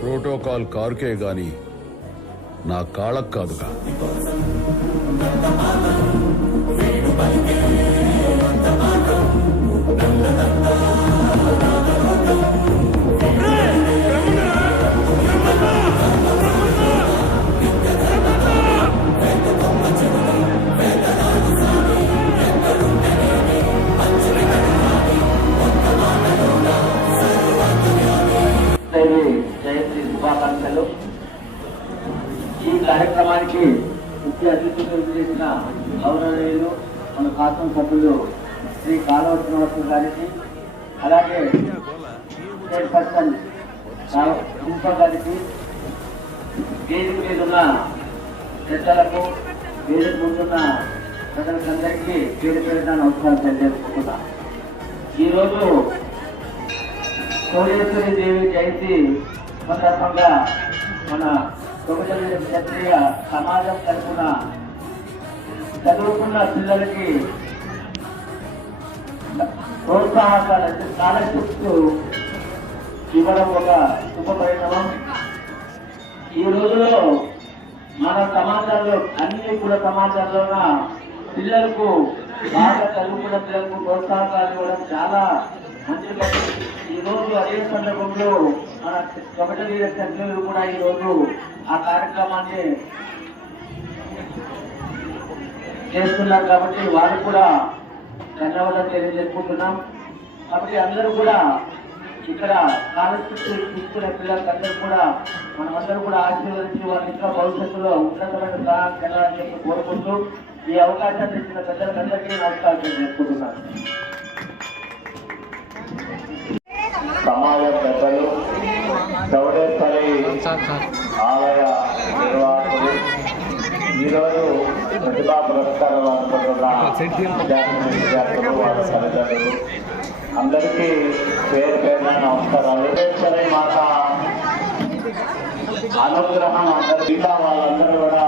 Protocol కారుకే గాని నా కాళ్ళకు కాదుగా శుభాకాంక్షలు. ఈ కార్యక్రమానికి ముఖ్య అతిథులు చేసిన గౌరవీయులు మన కాసం సభ్యులు శ్రీ కాలువ శ్రీనివాసు గారికి అలాగే చైర్పర్సన్ కుంప గారికి వేదిక మీద ఉన్న పెద్దలకు వేదిక ముందున్న ప్రజలకందరికీ పేరు పేరున నమస్కారం తెలియజేసుకుంటున్నా. ఈరోజు సోమేశ్వరి దేవి జయంతి సందర్భంగా మన తొమ్మిది క్షత్రియ సమాజం తరఫున చదువుకున్న పిల్లలకి ప్రోత్సాహకాలు అంటే స్కాలర్షిప్స్ ఇవ్వడం ఒక శుభ పరిణామం ఈ రోజులో మన సమాజంలో అన్ని కుల సమాజంలోన పిల్లలకు బాగా చదువుకున్న పిల్లలకు ప్రోత్సాహకాలు ఇవ్వడం చాలా ఈ రోజు అదే సందర్భంలో మన కమిటీ సభ్యులు కూడా ఈ రోజు ఆ కార్యక్రమాన్ని చేస్తున్నారు కాబట్టి వారు కూడా ధన్యవాదాలు తెలియజేసుకుంటున్నాం. కాబట్టి అందరూ కూడా ఇక్కడ స్కాలర్షిప్ తీసుకునే పిల్లలందరూ కూడా మనమందరూ కూడా ఆశీర్వదించి వారి ఇంకా భవిష్యత్తులో ఉన్నతమైన సహాయం వెళ్ళాలని చెప్పి కోరుకుంటూ ఈ అవకాశాన్ని ఇచ్చిన పెద్దలందరికీ నమస్కారం చేసుకుంటున్నాను సమాజ పెద్దలు చౌడేపల్లి ఆలయ నిర్వాహకులు ఈరోజు ప్రతిభా పురస్కారం అందుకుంటున్న విద్యార్థులు విద్యార్థులు వారి తల్లిదండ్రులు అందరికీ పేరు పేరున నమస్కారాలు. చౌడేశ్వరి మాత అనుగ్రహం అందరి మిగతా వాళ్ళందరూ కూడా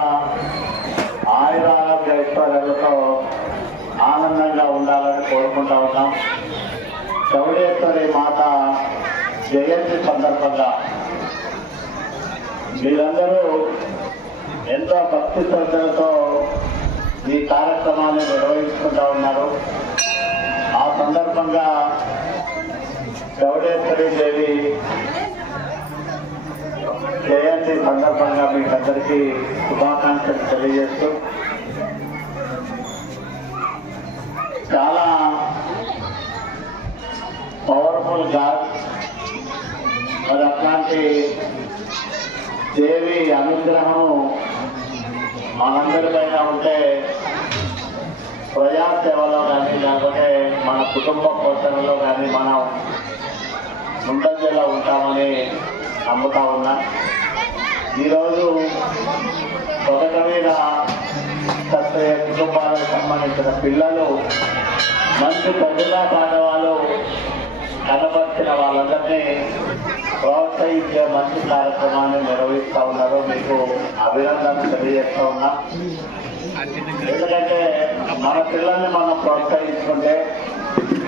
ఆయురారోగ్య ఐశ్వర్యాలతో ఆనందంగా ఉండాలని కోరుకుంటా ఉన్నాం. చౌడేశ్వరి మాత జయంతి సందర్భంగా మీరందరూ ఎంతో భక్తి శ్రద్ధలతో ఈ కార్యక్రమాన్ని నిర్వహించుకుంటా ఉన్నారు. ఆ సందర్భంగా గౌడేశ్వరి దేవి జయంతి సందర్భంగా మీకందరికీ శుభాకాంక్షలు తెలియజేస్తూ చాలా పవర్ఫుల్గా మరి అట్లాంటి దేవి అనుగ్రహం మనందరిపైన ఉంటే ప్రజాసేవలో కానీ లేకపోతే మన కుటుంబ పోషణలో కానీ మనం ముందంజలో ఉంటామని నమ్ముతా ఉన్నా. ఈరోజు ఒకటి మీద సత్య కుటుంబాలకు సంబంధించిన పిల్లలు మంచి పెద్దగా పాఠవాలు కనబర్చిన వాళ్ళందరినీ ప్రోత్సహించే మంచి కార్యక్రమాన్ని నిర్వహిస్తా ఉన్నారు మీకు అభినందనలు తెలియజేస్తా ఉన్నా ఎందుకంటే మన పిల్లల్ని మనం ప్రోత్సహించుకుంటే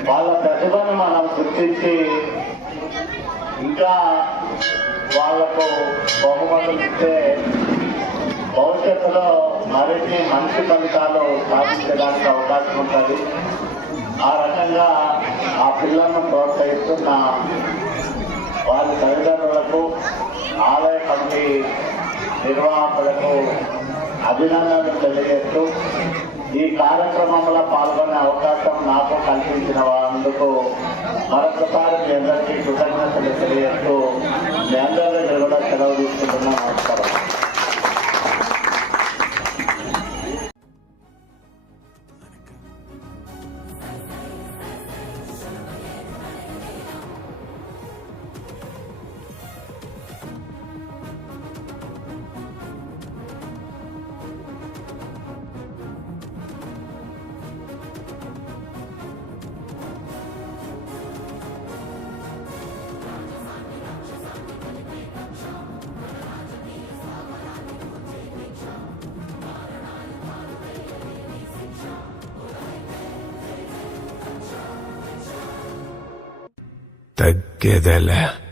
వాళ్ళ ప్రతిభను మనం గుర్తించి ఇంకా వాళ్ళకు బహుమతులు ఇస్తే భవిష్యత్తులో మరిన్ని మంచి ఫలితాలు సాధించడానికి అవకాశం ఉంటుంది ఆ రకంగా ఆ పిల్లలను ప్రోత్సహిస్తున్న వారి తల్లిదండ్రులకు ఆలయ కమిటీ నిర్వాహకులకు అభినందనలు తెలియజేస్తూ ఈ కార్యక్రమంలో పాల్గొనే అవకాశం నాకు కల్పించిన వారందుకు మరొకసారి మీ అందరికీ కృతజ్ఞతలు తెలియజేస్తూ మీ అందరూ que dela